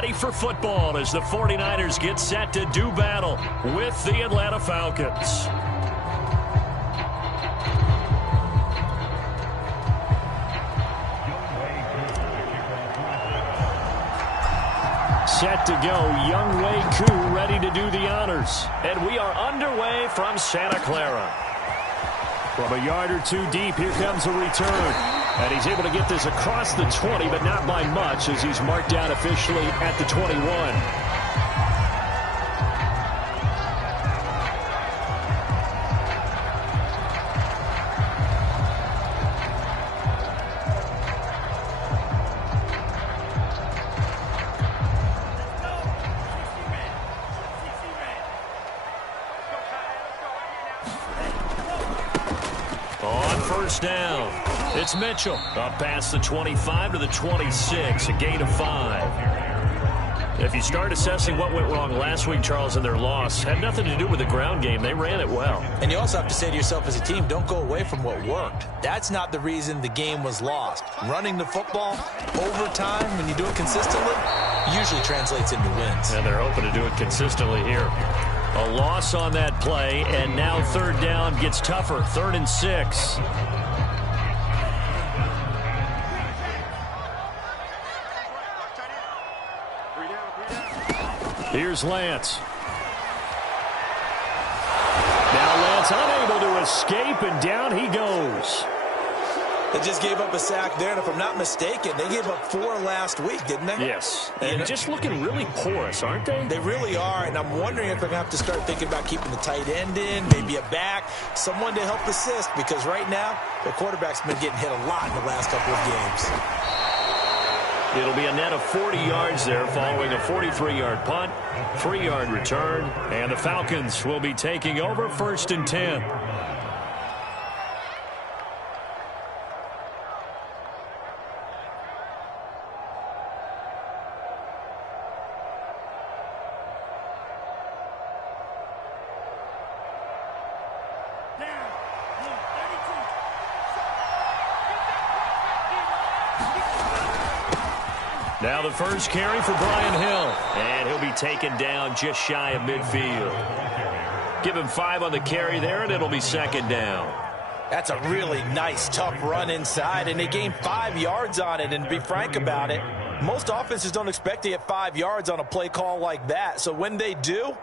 ready for football as the 49ers get set to do battle with the Atlanta Falcons. Set to go, Younghoe Koo ready to do the honors. And we are underway from Santa Clara. From a yard or two deep, here comes a return. And he's able to get this across the 20, but not by much as he's marked down officially at the 21. Down. It's Mitchell up past the 25 to the 26, a gain of 5. If you start assessing what went wrong last week, Charles, in their loss, had nothing to do with the ground game. They ran it well. And you also have to say to yourself as a team, don't go away from what worked. That's not the reason the game was lost. Running the football, overtime, when you do it consistently, usually translates into wins. And they're hoping to do it consistently here. A loss on that play, and now third down gets tougher. 3rd and 6. Here's Lance. Now Lance unable to escape, and down he goes. They just gave up a sack there, and if I'm not mistaken, they gave up 4 last week, didn't they? Yes. And just looking really porous, aren't they? They really are, and I'm wondering if they're going to have to start thinking about keeping the tight end in, maybe a back, someone to help assist, because right now, their quarterback's been getting hit a lot in the last couple of games. It'll be a net of 40 yards there following a 43-yard punt, 3-yard return, and the Falcons will be taking over 1st and 10. Now the first carry for Brian Hill, and he'll be taken down just shy of midfield. Give him 5 on the carry there, and it'll be 2nd down. That's a really nice, tough run inside, and they gained 5 yards on it. And to be frank about it, most offenses don't expect to get 5 yards on a play call like that. So when they do,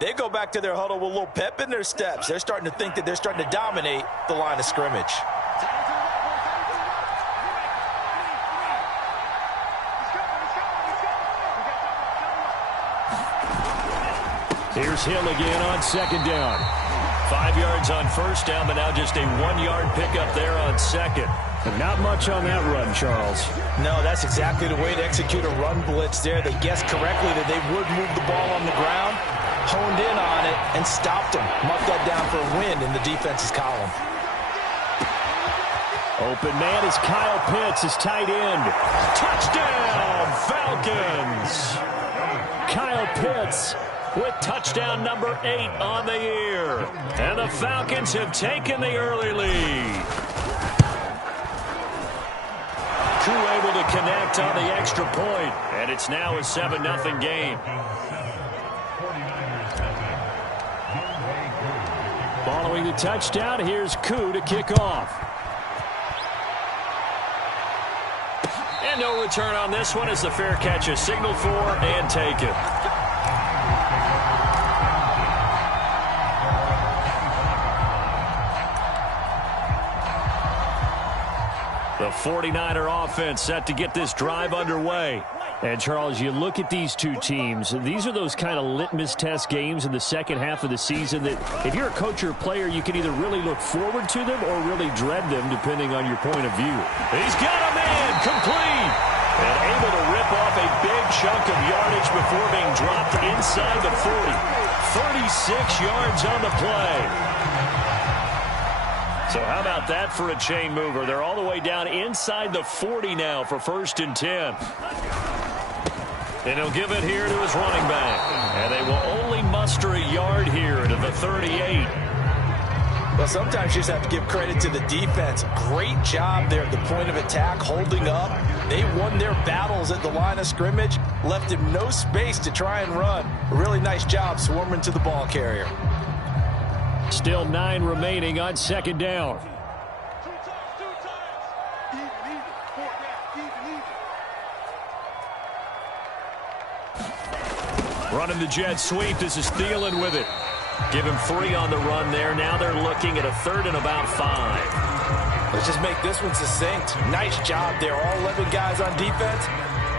they go back to their huddle with a little pep in their steps. They're starting to think that they're starting to dominate the line of scrimmage. Here's Hill again on 2nd down. 5 yards on 1st down, but now just a 1-yard pickup there on 2nd. And not much on that run, Charles. No, that's exactly the way to execute a run blitz there. They guessed correctly that they would move the ball on the ground, honed in on it, and stopped them. Marked that down for a win in the defense's column. Open man is Kyle Pitts, his tight end. Touchdown, Falcons! Kyle Pitts with touchdown number 8 on the year. And the Falcons have taken the early lead. Koo able to connect on the extra point, and it's now a 7-0 game. Following the touchdown, here's Koo to kick off. And no return on this one as the fair catch is signaled for and taken. The 49er offense set to get this drive underway. And, Charles, you look at these two teams, these are those kind of litmus test games in the second half of the season that if you're a coach or a player, you can either really look forward to them or really dread them, depending on your point of view. He's got a man complete and able to rip off a big chunk of yardage before being dropped inside the 40. 36 yards on the play. So how about that for a chain mover? They're all the way down inside the 40 now for 1st and 10. And he'll give it here to his running back. And they will only muster a yard here to the 38. Well, sometimes you just have to give credit to the defense. Great job there at the point of attack, holding up. They won their battles at the line of scrimmage, left him no space to try and run. A really nice job swarming to the ball carrier. Still 9 remaining on second down. Running the jet sweep. This is Thielen with it. Give him 3 on the run there. Now they're looking at a 3rd and about 5. Let's just make this one succinct. Nice job there. All 11 guys on defense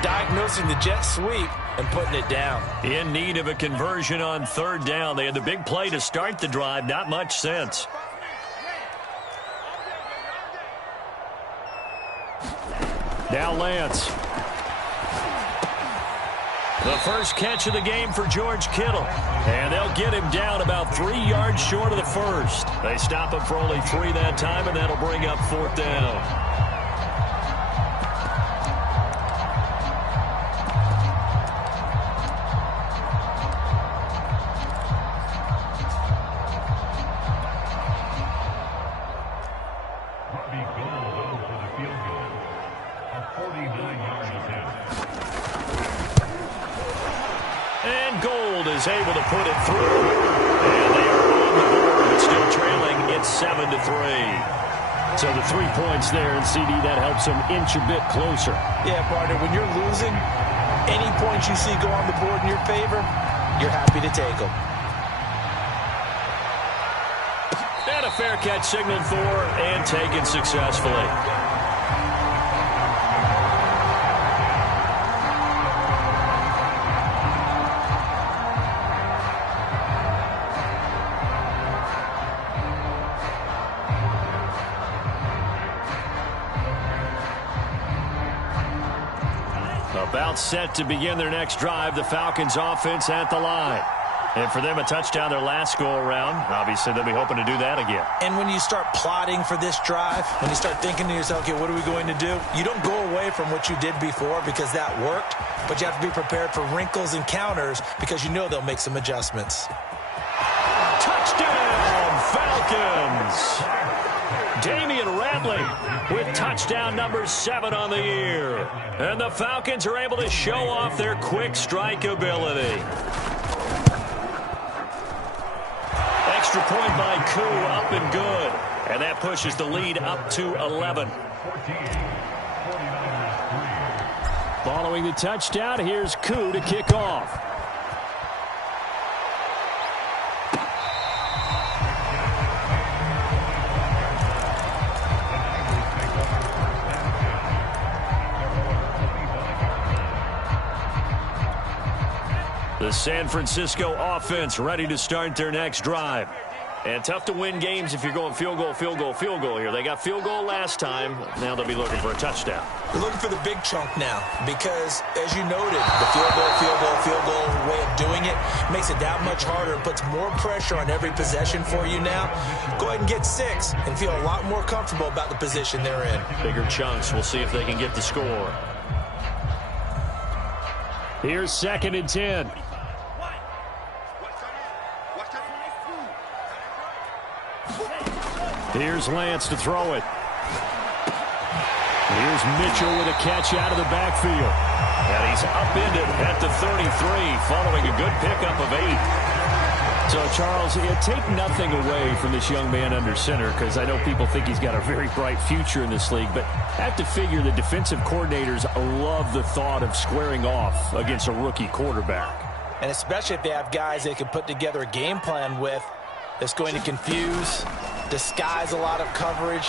diagnosing the jet sweep and putting it down. In need of a conversion on 3rd down. They had the big play to start the drive. Not much sense. Now Lance. The first catch of the game for George Kittle. And they'll get him down about 3 yards short of the first. They stop him for only 3 that time, and that'll bring up 4th down. Able to put it through, and they are on the board. It's still trailing. It's 7-3. So the 3 points there, and CD, that helps them inch a bit closer. Yeah, partner, when you're losing, any points you see go on the board in your favor, you're happy to take them. And a fair catch signaled for and taken successfully. About set to begin their next drive. The Falcons offense at the line. And for them, a touchdown their last go-around. Obviously, they'll be hoping to do that again. And when you start plotting for this drive, when you start thinking to yourself, okay, what are we going to do? You don't go away from what you did before because that worked, but you have to be prepared for wrinkles and counters because you know they'll make some adjustments. Touchdown, Falcons! Damian Ratley with touchdown number 7 on the year. And the Falcons are able to show off their quick strike ability. Extra point by Koo, up and good. And that pushes the lead up to 11. Following the touchdown, here's Koo to kick off. The San Francisco offense ready to start their next drive. And tough to win games if you're going field goal, field goal, field goal here. They got field goal last time. Now they'll be looking for a touchdown. They're looking for the big chunk now because, as you noted, the field goal way of doing it makes it that much harder and puts more pressure on every possession for you now. Go ahead and get 6 and feel a lot more comfortable about the position they're in. Bigger chunks. We'll see if they can get the score. Here's 2nd and 10. Here's Lance to throw it. Here's Mitchell with a catch out of the backfield. And he's upended at the 33 following a good pickup of 8. So, Charles, take nothing away from this young man under center because I know people think he's got a very bright future in this league, but I have to figure the defensive coordinators love the thought of squaring off against a rookie quarterback. And especially if they have guys they can put together a game plan with that's going to confuse, disguise a lot of coverage,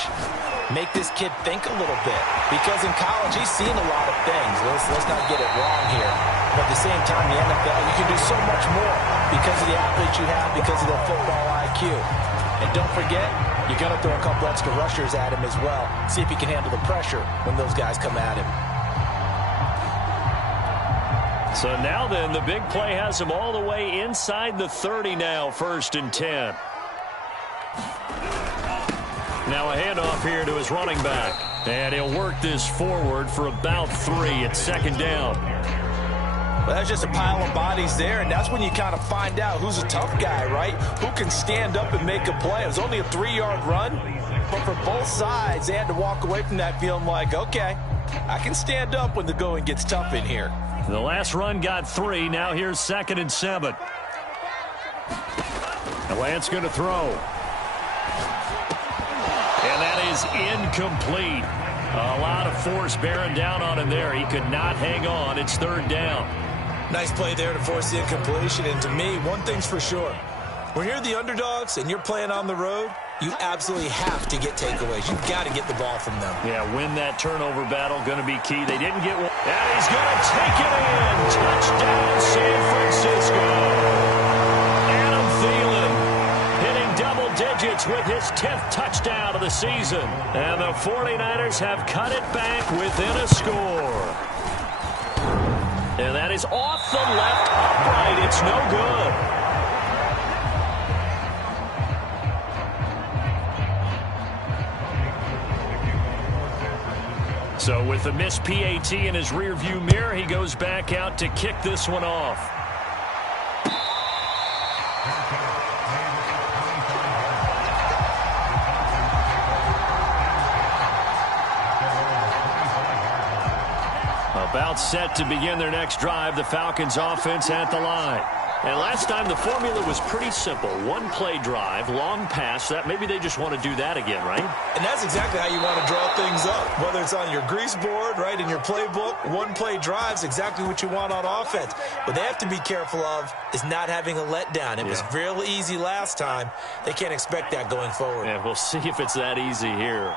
make this kid think a little bit. Because in college, he's seen a lot of things. Let's not get it wrong here. But at the same time, the NFL, you can do so much more because of the athletes you have, because of their football IQ. And don't forget, you're going to throw a couple extra rushers at him as well. See if he can handle the pressure when those guys come at him. So now then, the big play has him all the way inside the 30 now, 1st and 10. Now a handoff here to his running back. And he'll work this forward for about 3 at 2nd down. Well, that's just a pile of bodies there, and that's when you kind of find out who's a tough guy, right? Who can stand up and make a play. It was only a 3-yard run, but for both sides, they had to walk away from that feeling like, okay, I can stand up when the going gets tough in here. The last run got 3. Now here's 2nd and 7. Lance going to throw. And that is incomplete. A lot of force bearing down on him there. He could not hang on. It's 3rd down. Nice play there to force the incompletion. And to me, one thing's for sure. When you're the underdogs and you're playing on the road, you absolutely have to get takeaways. You've got to get the ball from them. Yeah, win that turnover battle, going to be key. They didn't get one. And he's going to take it in. Touchdown, San Francisco. Adam Thielen hitting double digits with his 10th touchdown of the season. And the 49ers have cut it back within a score. And that is off the left upright. It's no good. So with the missed PAT in his rearview mirror, he goes back out to kick this one off. About set to begin their next drive, the Falcons offense at the line. And last time the formula was pretty simple. One play drive, long pass. That maybe they just want to do that again, right? And that's exactly how you want to draw things up. Whether it's on your grease board, right, in your playbook, one play drive's exactly what you want on offense. What they have to be careful of is not having a letdown. It was real easy last time. They can't expect that going forward. Yeah, we'll see if it's that easy here.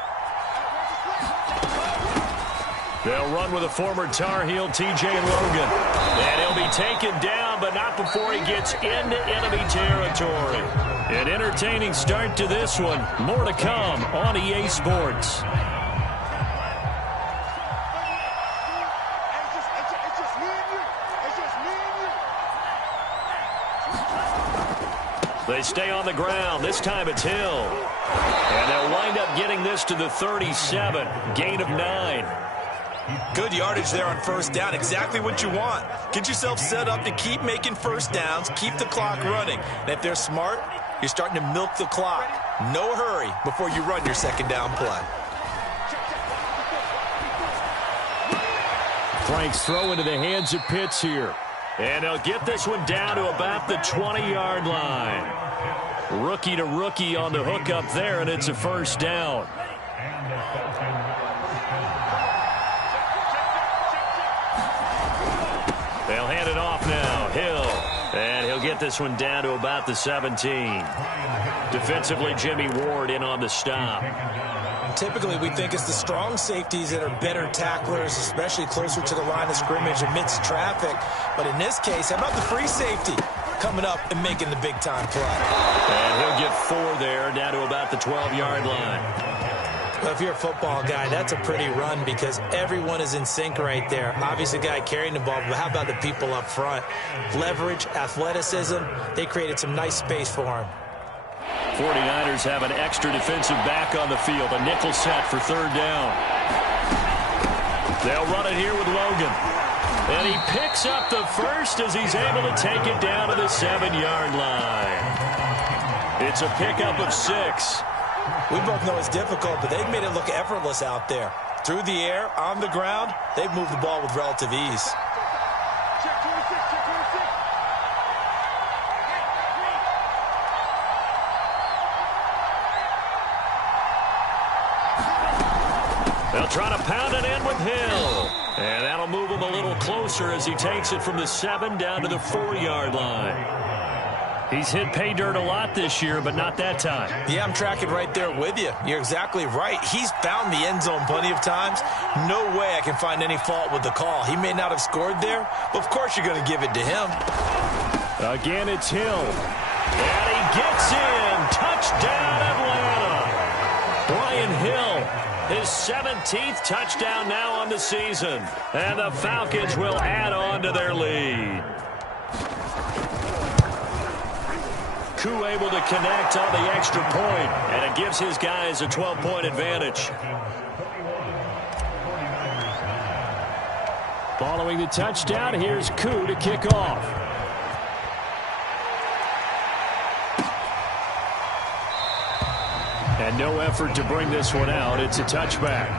They'll run with a former Tar Heel, T.J. Logan. And he'll be taken down, but not before he gets into enemy territory. An entertaining start to this one. More to come on EA Sports. They stay on the ground. This time it's Hill. And they'll wind up getting this to the 37. Gain of 9. Good yardage there on first down. Exactly what you want. Get yourself set up to keep making first downs, keep the clock running. And if they're smart, you're starting to milk the clock. No hurry before you run your second down play. Frank's throw into the hands of Pitts here. And they'll get this one down to about the 20-yard line. Rookie to rookie on the hook up there, and it's a first down. They'll hand it off now. Hill. And he'll get this one down to about the 17. Defensively, Jimmy Ward in on the stop. Typically, we think it's the strong safeties that are better tacklers, especially closer to the line of scrimmage amidst traffic. But in this case, how about the free safety coming up and making the big-time play? And he'll get 4 there, down to about the 12-yard line. Well, if you're a football guy, that's a pretty run because everyone is in sync right there. Obviously, the guy carrying the ball, but how about the people up front? Leverage, athleticism, they created some nice space for him. 49ers have an extra defensive back on the field, a nickel set for 3rd down. They'll run it here with Logan. And he picks up the first as he's able to take it down to the 7-yard line. It's a pickup of 6. We both know it's difficult, but they've made it look effortless out there. Through the air, on the ground, they've moved the ball with relative ease. They'll try to pound it in with Hill. And that'll move him a little closer as he takes it from the 7 down to the 4-yard line. He's hit pay dirt a lot this year, but not that time. Yeah, I'm tracking right there with you. You're exactly right. He's found the end zone plenty of times. No way I can find any fault with the call. He may not have scored there, but of course you're going to give it to him. Again, it's Hill. And he gets in. Touchdown, Atlanta. Brian Hill, his 17th touchdown now on the season. And the Falcons will add on to their lead. Koo able to connect on the extra point, and it gives his guys a 12-point advantage. Ball Following the touchdown, here's Koo to kick off. And no effort to bring this one out. It's a touchback.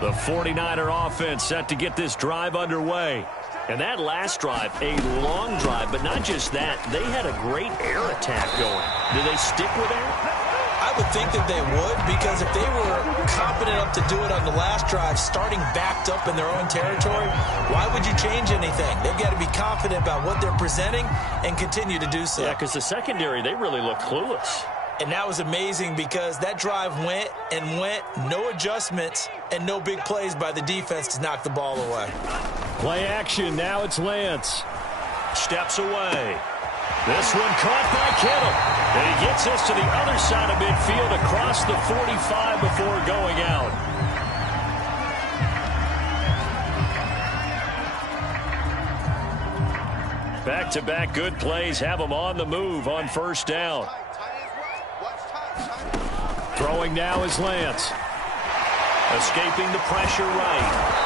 The 49er offense set to get this drive underway. And that last drive, a long drive, but not just that. They had a great air attack going. Do they stick with that? I would think that they would, because if they were confident enough to do it on the last drive, starting backed up in their own territory, why would you change anything? They've got to be confident about what they're presenting and continue to do so. Yeah, because the secondary, they really look clueless. And that was amazing because that drive went and went, no adjustments, and no big plays by the defense to knock the ball away. Play action, now it's Lance. Steps away. This one caught by Kittle. And he gets us to the other side of midfield across the 45 before going out. Back-to-back good plays have them on the move on first down. Throwing now is Lance. Escaping the pressure right.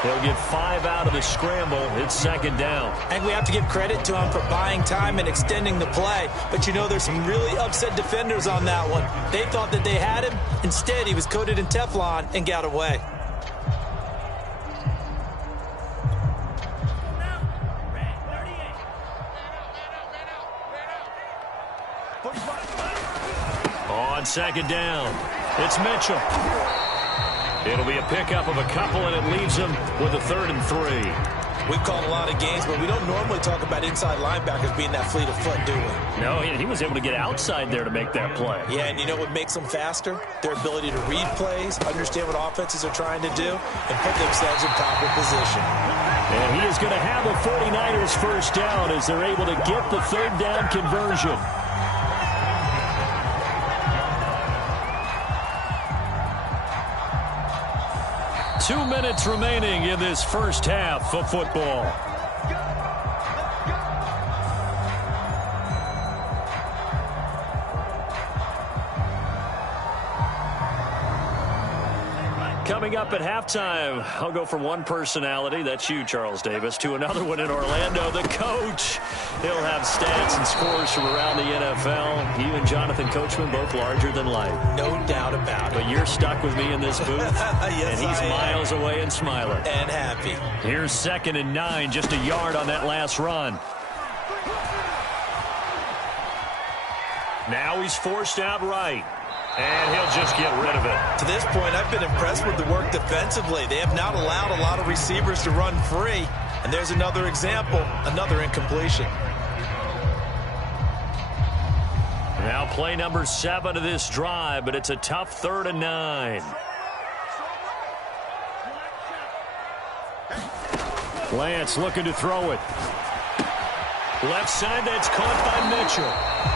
He'll get 5 out of the scramble. It's second down. I think we have to give credit to him for buying time and extending the play. But, you know, there's some really upset defenders on that one. They thought that they had him. Instead, he was coated in Teflon and got away. On second down, it's Mitchell. It'll be a pickup of a couple, and it leaves him with a 3rd and 3. We've called a lot of games, but we don't normally talk about inside linebackers being that fleet of foot, do we? No, he was able to get outside there to make that play. Yeah, and you know what makes them faster? Their ability to read plays, understand what offenses are trying to do, and put themselves in proper position. And he is going to have the 49ers first down as they're able to get the 3rd down conversion. Two minutes remaining in this first half of football. Coming up at halftime, I'll go from one personality, that's you, Charles Davis, to another one in Orlando, the coach. He'll have stats and scores from around the NFL. You and Jonathan Coachman, both larger than life. No doubt about it. But you're stuck with me in this booth, yes, and he's miles away and smiling. And happy. Here's 2nd and 9, just a yard on that last run. Now he's forced out right. And he'll just get rid of it. To this point, I've been impressed with the work defensively. They have not allowed a lot of receivers to run free. And there's another example, another incompletion. Now play number 7 of this drive, but it's a tough 3rd and 9. Lance looking to throw it. Left side, that's caught by Mitchell.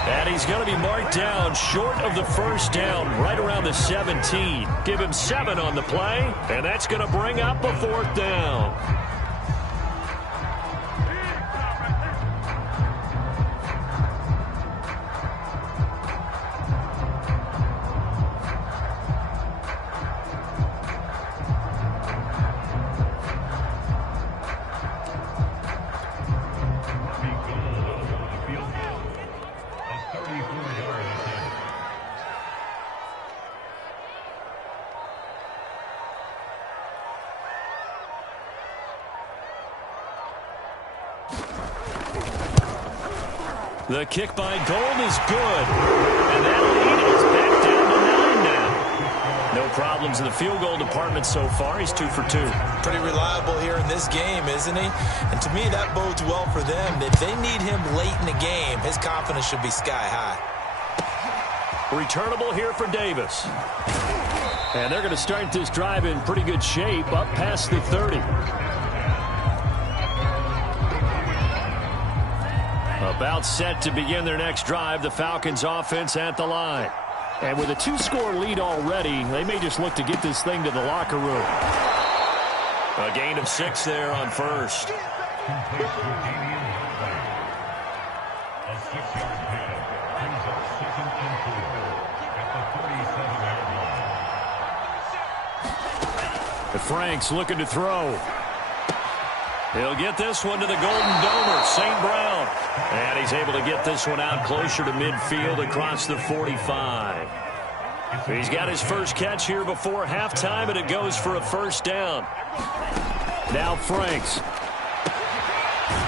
And he's going to be marked down short of the first down, right around the 17. Give him 7 on the play, and that's going to bring up a 4th down. The kick by Gold is good. And that lead is back down to 9 now. No problems in the field goal department so far. He's 2 for 2. Pretty reliable here in this game, isn't he? And to me, that bodes well for them. If they need him late in the game, his confidence should be sky high. Returnable here for Davis. And they're going to start this drive in pretty good shape, up past the 30. About set to begin their next drive, the Falcons offense at the line. And with a 2-score lead already, they may just look to get this thing to the locker room. A gain of 6 there on first. Frank's looking to throw. He'll get this one to the Golden Domer, St. Brown. And he's able to get this one out closer to midfield across the 45. He's got his first catch here before halftime, and it goes for a first down. Now Franks.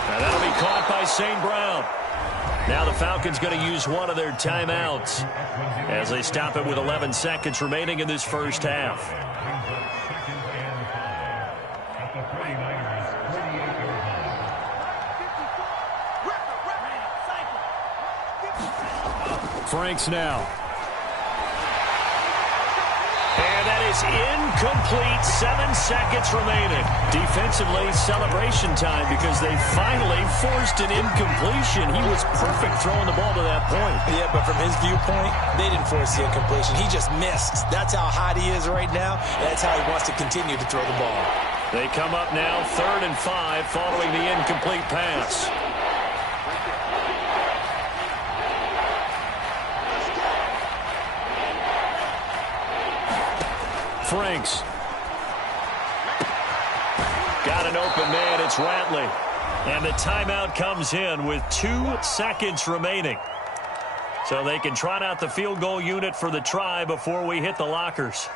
Now that'll be caught by St. Brown. Now the Falcons going to use one of their timeouts as they stop it with 11 seconds remaining in this first half. Franks now. And that is incomplete. 7 seconds remaining. Defensively, celebration time because they finally forced an incompletion. He was perfect throwing the ball to that point. Yeah, but from his viewpoint, they didn't force the incompletion. He just missed. That's how hot he is right now. That's how he wants to continue to throw the ball. They come up now 3rd and 5 following the incomplete pass. Franks. Got an open man. It's Ratley. And the timeout comes in with 2 seconds remaining. So they can trot out the field goal unit for the try before we hit the lockers.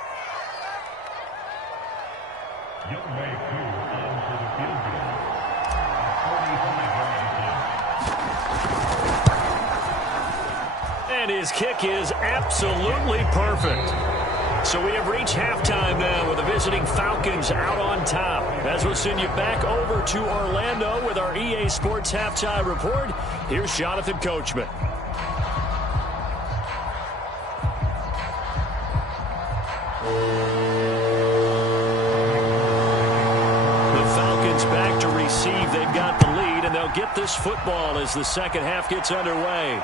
And his kick is absolutely perfect. So we have reached halftime now with the visiting Falcons out on top. As we'll send you back over to Orlando with our EA Sports Halftime Report, here's Jonathan Coachman. The Falcons back to receive. They've got the lead, and they'll get this football as the second half gets underway.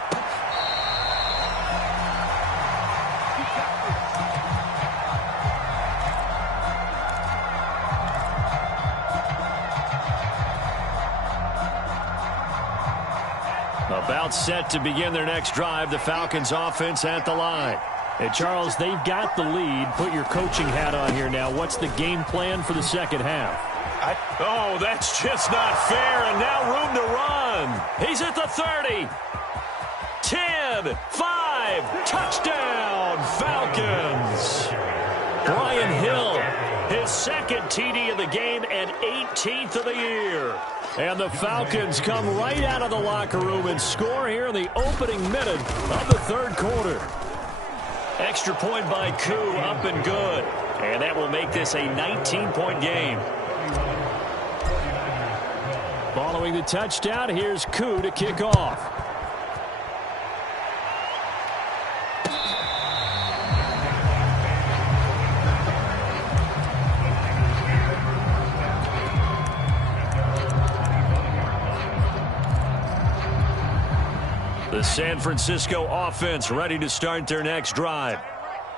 About set to begin their next drive, the Falcons offense at the line. And Charles, they've got the lead. Put your coaching hat on here now. What's the game plan for the second half? Oh, that's just not fair. And now room to run. He's at the 30. 10, 5, touchdown, Falcons. Brian Hill, his second TD of the game and 18th of the year. And the Falcons come right out of the locker room and score here in the opening minute of the third quarter. Extra point by Koo, up and good. And that will make this a 19-point game. Following the touchdown, here's Koo to kick off. The San Francisco offense ready to start their next drive.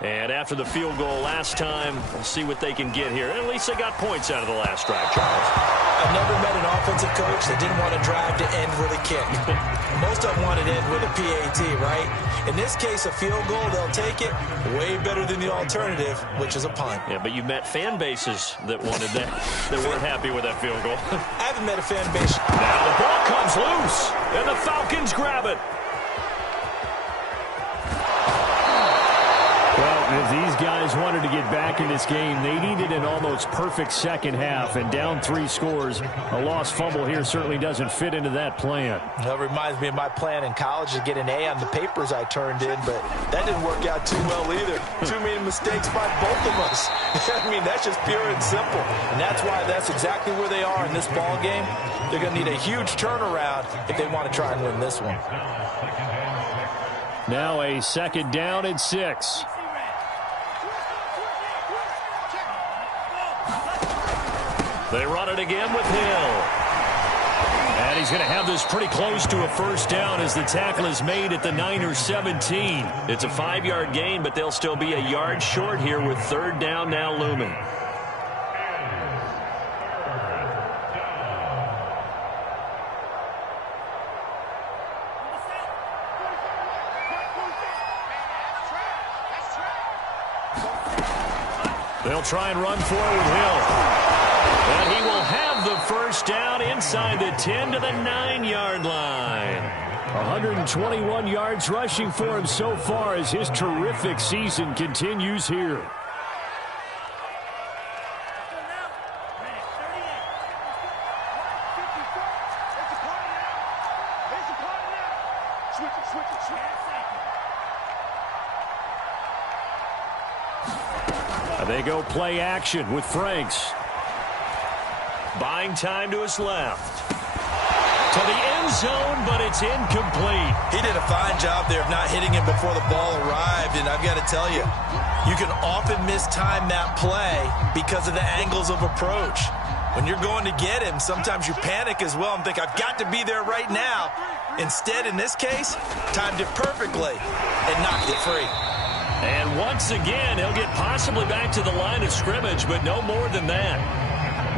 And after the field goal last time, we'll see what they can get here. At least they got points out of the last drive, Charles. I've never met an offensive coach that didn't want to drive to end with a kick. Most of them want to end with a PAT, right? In this case, a field goal, they'll take it. Way better than the alternative, which is a punt. Yeah, but you've met fan bases that wanted that, that weren't happy with that field goal. I haven't met a fan base. Now the ball comes loose, and the Falcons grab it. Well, if these guys wanted to get back in this game, they needed an almost perfect second half, and down 3 scores. A lost fumble here certainly doesn't fit into that plan. That reminds me of my plan in college to get an A on the papers I turned in, but that didn't work out too well either. Too many mistakes by both of us. I mean, that's just pure and simple. And that's why that's exactly where they are in this ball game. They're going to need a huge turnaround if they want to try and win this one. Now a second down and 6. They run it again with Hill. And he's going to have this pretty close to a first down as the tackle is made at the Niners 17. It's a 5-yard gain, but they'll still be a yard short here with third down now looming. They'll try and run forward with Hill. And he will have the first down inside the 10 to the 9-yard line. 121 yards rushing for him so far as his terrific season continues here. They go play action with Franks. Buying time to his left. To the end zone, but it's incomplete. He did a fine job there of not hitting him before the ball arrived, and I've got to tell you, you can often mistime that play because of the angles of approach. When you're going to get him, sometimes you panic as well and think, I've got to be there right now. Instead, in this case, timed it perfectly and knocked it free. And once again, he'll get possibly back to the line of scrimmage, but no more than that.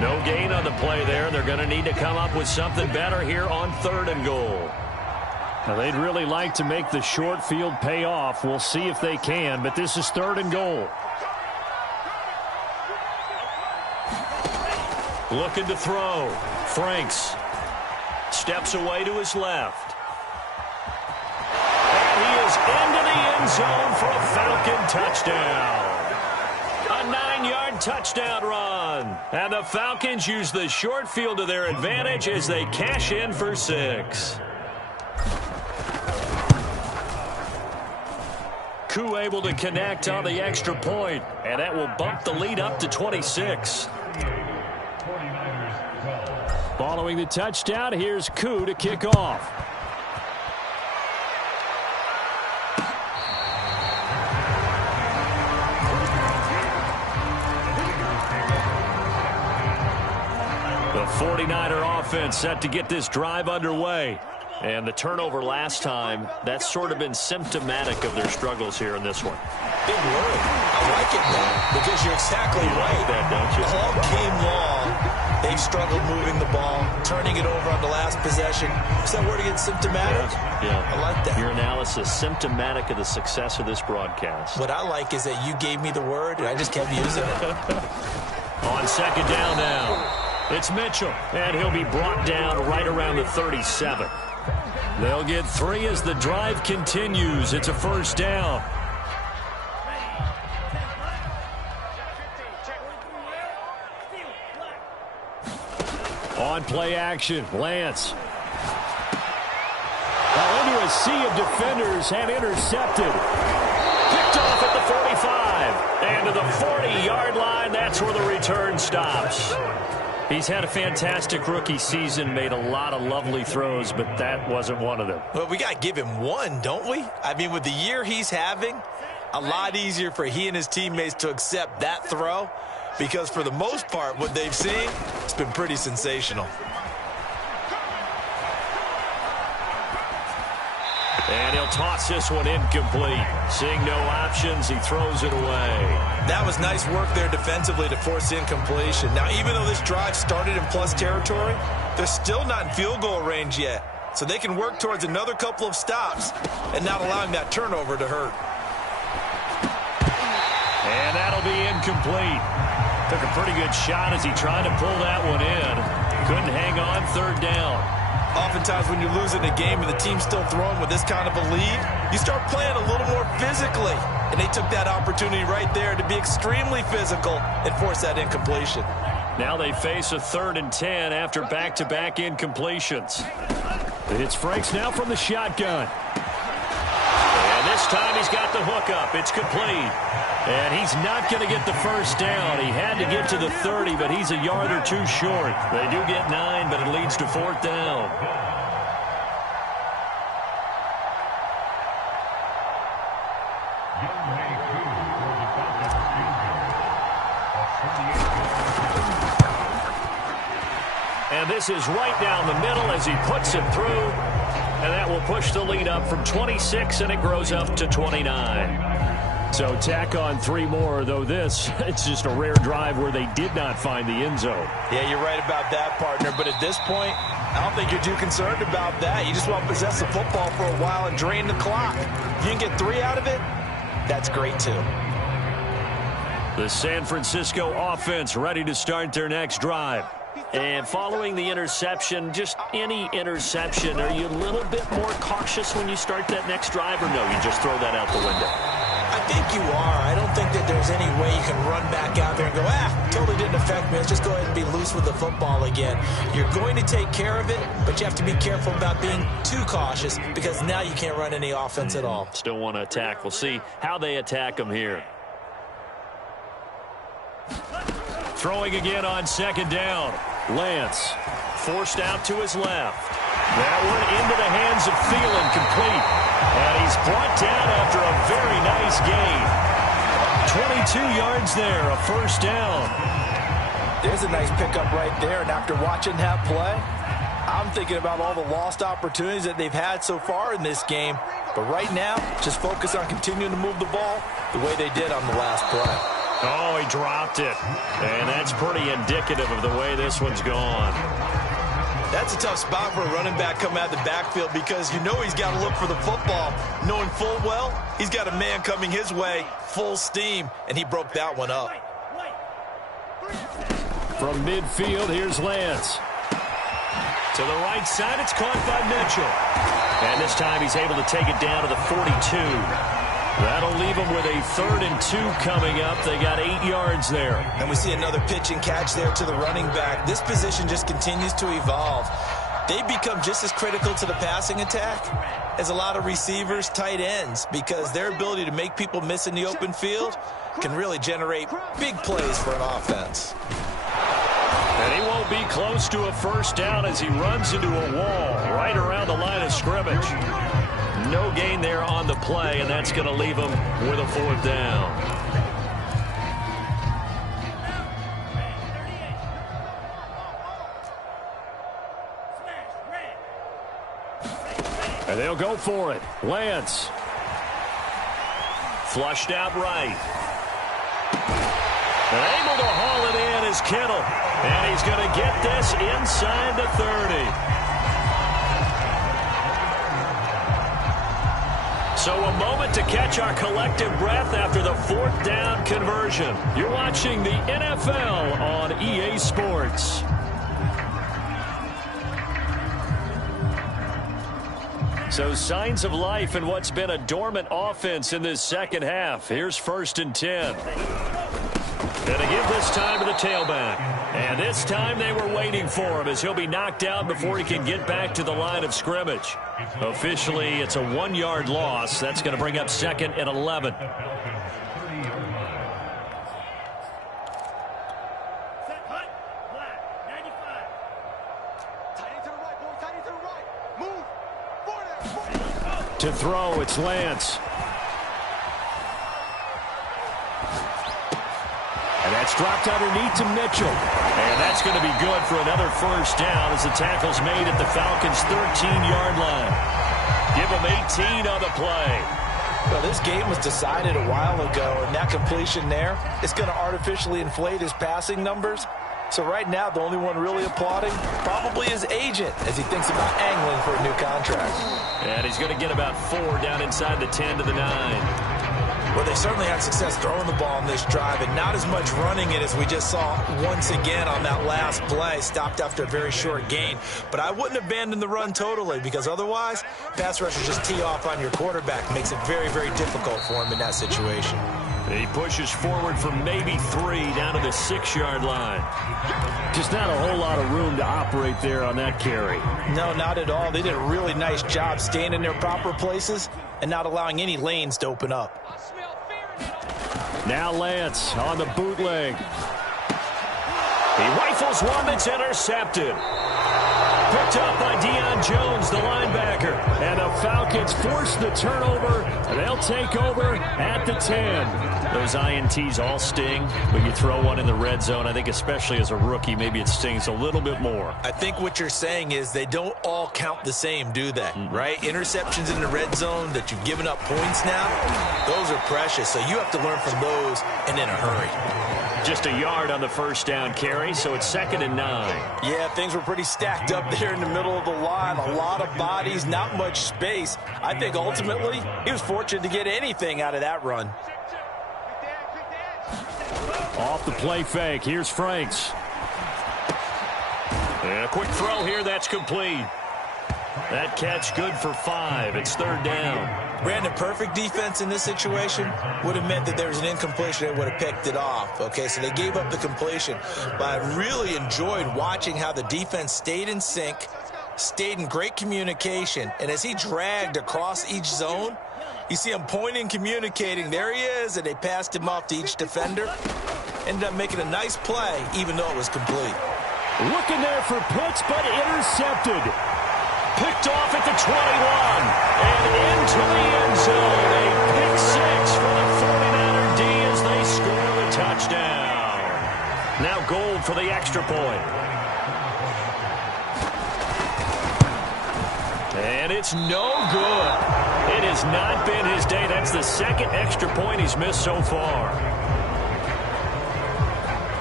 No gain on the play there. They're going to need to come up with something better here on 3rd and goal. Now, they'd really like to make the short field pay off. We'll see if they can, but this is 3rd and goal. Looking to throw. Franks steps away to his left. He is into the end zone for a Falcon touchdown. A 9-yard touchdown run. And the Falcons use the short field to their advantage as they cash in for 6. Koo able to connect on the extra point, and that will bump the lead up to 26. Following the touchdown, here's Koo to kick off. The 49er offense set to get this drive underway. And the turnover last time, that's sort of been symptomatic of their struggles here in this one. Big word. I like it, man, because you're exactly right. Like that, don't you? All game long, they've struggled moving the ball, turning it over on the last possession. Is that word again, symptomatic? Yeah. I like that. Your analysis, symptomatic of the success of this broadcast. What I like is that you gave me the word, and I just kept using it. On 2nd down now, it's Mitchell, and he'll be brought down right around the 37. They'll get 3 as the drive continues. It's a 1st down. On play action, Lance. Well, into a sea of defenders and intercepted. Picked off at the 45. And to the 40-yard line, that's where the return stops. He's had a fantastic rookie season, made a lot of lovely throws, but that wasn't one of them. Well, we got to give him one, don't we? I mean, with the year he's having, a lot easier for he and his teammates to accept that throw because for the most part, what they've seen, it's been pretty sensational. And he'll toss this one incomplete. Seeing no options, he throws it away. That was nice work there defensively to force incompletion. Now, even though this drive started in plus territory, they're still not in field goal range yet. So they can work towards another couple of stops and not allowing that turnover to hurt. And that'll be incomplete. Took a pretty good shot as he tried to pull that one in. Couldn't hang on 3rd down. Oftentimes when you're losing a game and the team's still throwing with this kind of a lead, you start playing a little more physically. And they took that opportunity right there to be extremely physical and force that incompletion. Now they face a 3rd and 10 after back-to-back incompletions. It's Franks now from the shotgun. And this time he's got the hookup. It's complete. And he's not going to get the 1st down. He had to get to the 30, but he's a yard or 2 short. They do get 9, but it leads to 4th down. And this is right down the middle as he puts it through. And that will push the lead up from 26, and it grows up to 29. So tack on 3 more, though this, it's just a rare drive where they did not find the end zone. Yeah, you're right about that, partner. But at this point, I don't think you're too concerned about that. You just want to possess the football for a while and drain the clock. If you can get 3 out of it, that's great, too. The San Francisco offense ready to start their next drive. And following the interception, just any interception, are you a little bit more cautious when you start that next drive, or no, you just throw that out the window? I think you are. I don't think that there's any way you can run back out there and go, totally didn't affect me. Let's just go ahead and be loose with the football again. You're going to take care of it, but you have to be careful about being too cautious because now you can't run any offense at all. Still want to attack. We'll see how they attack them here. Throwing again on second down. Lance forced out to his left. That one into the hands of Thielen, complete. And he's brought down after a very nice gain. 22 yards there, a first down. There's a nice pickup right there. And after watching that play, I'm thinking about all the lost opportunities that they've had so far in this game. But right now, just focus on continuing to move the ball the way they did on the last play. Oh, he dropped it. And that's pretty indicative of the way this one's gone. That's a tough spot for a running back coming out of the backfield because you know he's got to look for the football, knowing full well he's got a man coming his way, full steam, and he broke that one up. From midfield, here's Lance. To the right side, it's caught by Mitchell. And this time he's able to take it down to the 42. That'll leave them with a 3rd and 2 coming up. They got 8 yards there. And we see another pitch and catch there to the running back. This position just continues to evolve. They become just as critical to the passing attack as a lot of receivers, tight ends, because their ability to make people miss in the open field can really generate big plays for an offense. And he won't be close to a first down as he runs into a wall right around the line of scrimmage. No gain there on the play, and that's going to leave him with a 4th down. And they'll go for it. Lance. Flushed out right. And able to haul it in is Kittle. And he's going to get this inside the 30. So a moment to catch our collective breath after the 4th down conversion. You're watching the NFL on EA Sports. So signs of life in what's been a dormant offense in this second half. Here's 1st and 10. And to give this time to the tailback. And this time they were waiting for him as he'll be knocked out before he can get back to the line of scrimmage. Officially, it's a 1-yard loss. That's going to bring up 2nd and 11. To throw, it's Lance. And that's dropped underneath to Mitchell. And that's going to be good for another first down as the tackle's made at the Falcons' 13-yard line. Give them 18 on the play. Well, this game was decided a while ago, and that completion there is going to artificially inflate his passing numbers. So right now, the only one really applauding probably his agent as he thinks about angling for a new contract. And he's going to get about 4 down inside the 10 to the 9. Well, they certainly had success throwing the ball on this drive and not as much running it as we just saw once again on that last play. Stopped after a very short gain. But I wouldn't abandon the run totally because otherwise, pass rushers just tee off on your quarterback. Makes it very, very difficult for him in that situation. He pushes forward for maybe 3 down to the 6-yard line. Just not a whole lot of room to operate there on that carry. No, not at all. They did a really nice job staying in their proper places and not allowing any lanes to open up. Now Lance on the bootleg. He rifles one that's intercepted. Picked up by Deion Jones, the linebacker. And the Falcons force the turnover. They'll take over at the 10. Those INTs all sting, but you throw one in the red zone. I think especially as a rookie, maybe it stings a little bit more. I think what you're saying is they don't all count the same, do they? Right? Interceptions in the red zone that you've given up points now, those are precious. So you have to learn from those and in a hurry. Just a yard on the first down carry, so it's 2nd and 9. Yeah, things were pretty stacked up there in the middle of the line. A lot of bodies, not much space. I think ultimately he was fortunate to get anything out of that run. Off the play fake, here's Franks. And a quick throw here, that's complete. That catch good for 5. It's 3rd down. Brandon, perfect defense in this situation would have meant that there was an incompletion. They would have picked it off. Okay, so they gave up the completion. But I really enjoyed watching how the defense stayed in sync, stayed in great communication. And as he dragged across each zone, you see him pointing, communicating. There he is, and they passed him off to each defender. Ended up making a nice play, even though it was complete. Looking there for Pitts, but intercepted. Picked off at the 21. And into the end zone. A pick 6 for the 49er D as they score the touchdown. Now Gold for the extra point. And it's no good. It has not been his day. That's the 2nd extra point he's missed so far.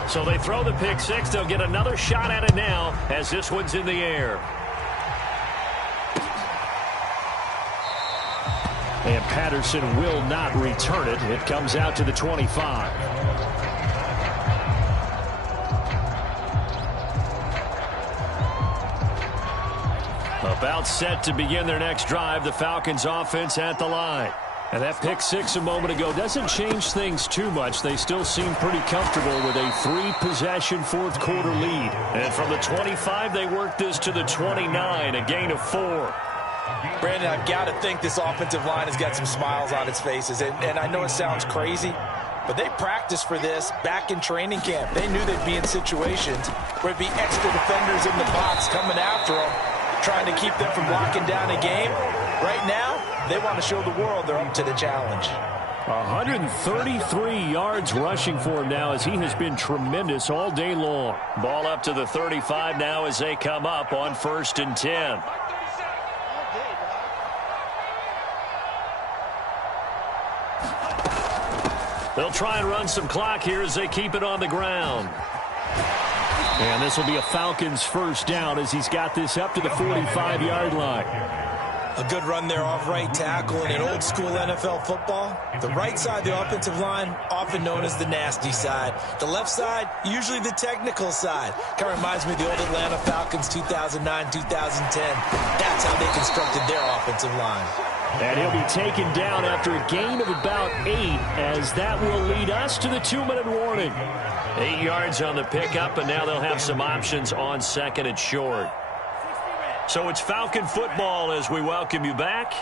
So they throw the pick 6. They'll get another shot at it now as this one's in the air. And Patterson will not return it. It comes out to the 25. About set to begin their next drive. The Falcons offense at the line. And that pick 6 a moment ago doesn't change things too much. They still seem pretty comfortable with a 3-possession 4th quarter lead. And from the 25, they work this to the 29, a gain of 4. Brandon, I've got to think this offensive line has got some smiles on its faces. And I know it sounds crazy, but they practiced for this back in training camp. They knew they'd be in situations where it'd be extra defenders in the box coming after them, trying to keep them from locking down a game. Right now, they want to show the world they're up to the challenge. 133 yards rushing for him now as he has been tremendous all day long. Ball up to the 35 now as they come up on 1st and 10. They'll try and run some clock here as they keep it on the ground. And this will be a Falcons 1st down as he's got this up to the 45-yard line. A good run there off right tackle in an old-school NFL football. The right side of the offensive line, often known as the nasty side. The left side, usually the technical side. Kind of reminds me of the old Atlanta Falcons 2009-2010. That's how they constructed their offensive line. And he'll be taken down after a gain of about 8, as that will lead us to the 2-minute warning. 8 yards on the pickup, and now they'll have some options on 2nd and short. So it's Falcon football as we welcome you back.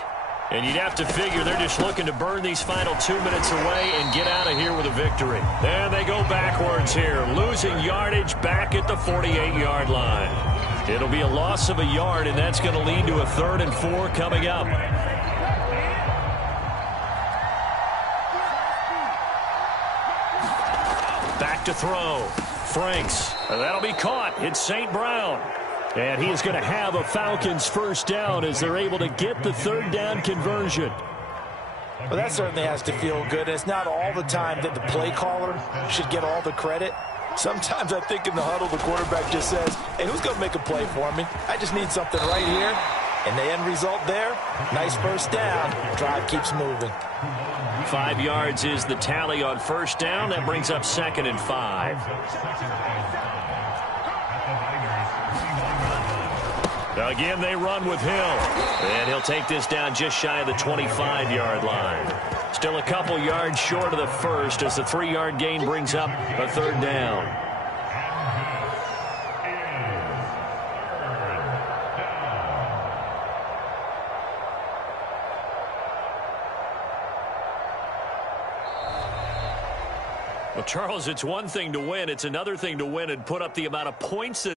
And you'd have to figure they're just looking to burn these final 2 minutes away and get out of here with a victory. And they go backwards here, losing yardage back at the 48-yard line. It'll be a loss of a yard, and that's going to lead to a 3rd and 4 coming up. Back to throw. Franks. And that'll be caught. It's St. Brown. And he is going to have a Falcons 1st down as they're able to get the 3rd down conversion. Well, that certainly has to feel good. It's not all the time that the play caller should get all the credit. Sometimes I think in the huddle, the quarterback just says, hey, who's going to make a play for me? I just need something right here. And the end result there, nice 1st down. Drive keeps moving. 5 yards is the tally on 1st down. That brings up 2nd and 5. Again, they run with Hill. And he'll take this down just shy of the 25-yard line. Still a couple yards short of the 1st as the 3-yard gain brings up a 3rd down. Well, Charles, it's one thing to win. It's another thing to win and put up the amount of points that